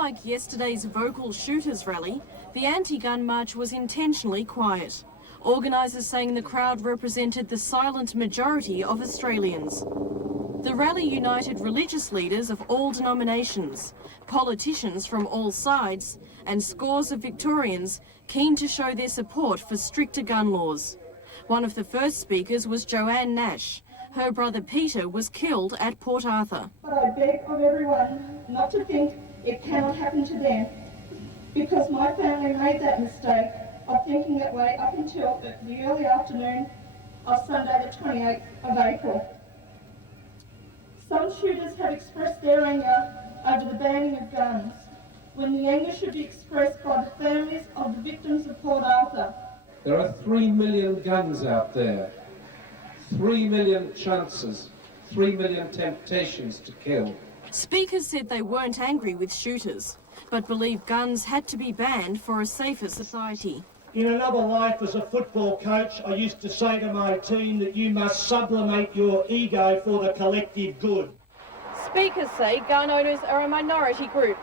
Unlike yesterday's vocal shooters rally, the anti-gun march was intentionally quiet. Organisers saying the crowd represented the silent majority of Australians. The rally united religious leaders of all denominations, politicians from all sides, and scores of Victorians keen to show their support for stricter gun laws. One of the first speakers was Joanne Nash. Her brother Peter was killed at Port Arthur. But I beg of everyone not to think it cannot happen to them, because my family made that mistake of thinking that way up until the early afternoon of Sunday the 28th of April. Some shooters have expressed their anger over the banning of guns, when the anger should be expressed by the families of the victims of Port Arthur. There are 3 million guns out there, 3 million chances, 3 million temptations to kill. Speakers said they weren't angry with shooters, but believe guns had to be banned for a safer society. In another life as a football coach, I used to say to my team that you must sublimate your ego for the collective good. Speakers say gun owners are a minority group.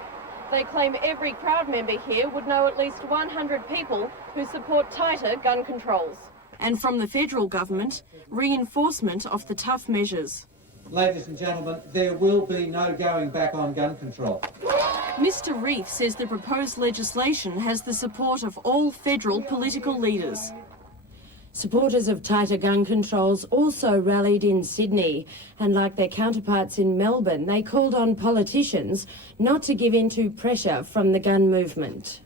They claim every crowd member here would know at least 100 people who support tighter gun controls. And from the federal government, reinforcement of the tough measures. Ladies and gentlemen, there will be no going back on gun control. Mr Reith says the proposed legislation has the support of all federal political leaders. Supporters of tighter gun controls also rallied in Sydney, and like their counterparts in Melbourne, they called on politicians not to give in to pressure from the gun movement.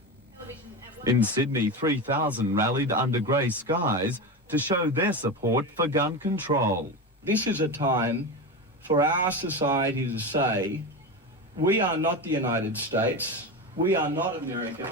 In Sydney, 3,000 rallied under grey skies to show their support for gun control. This is a time for our society to say, we are not the United States, we are not America.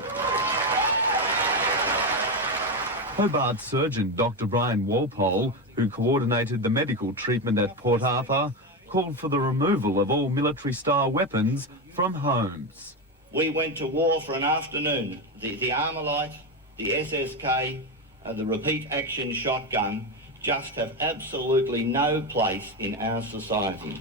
Hobart surgeon Dr Brian Walpole, who coordinated the medical treatment at Port Arthur, called for the removal of all military-style weapons from homes. We went to war for an afternoon. The Armalite, the SSK, the repeat action shotgun just have absolutely no place in our society.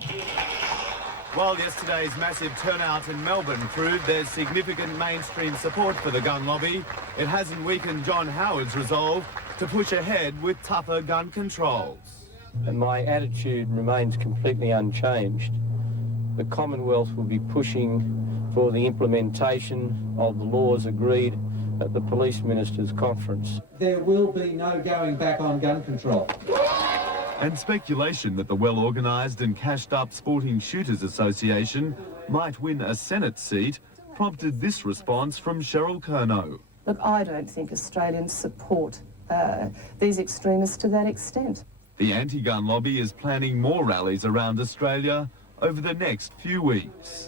While yesterday's massive turnout in Melbourne proved there's significant mainstream support for the gun lobby, it hasn't weakened John Howard's resolve to push ahead with tougher gun controls. And my attitude remains completely unchanged. The Commonwealth will be pushing for the implementation of the laws agreed at the Police Ministers' Conference. There will be no going back on gun control. And speculation that the well-organised and cashed-up Sporting Shooters Association might win a Senate seat prompted this response from Cheryl Curnow. Look, I don't think Australians support these extremists to that extent. The anti-gun lobby is planning more rallies around Australia over the next few weeks.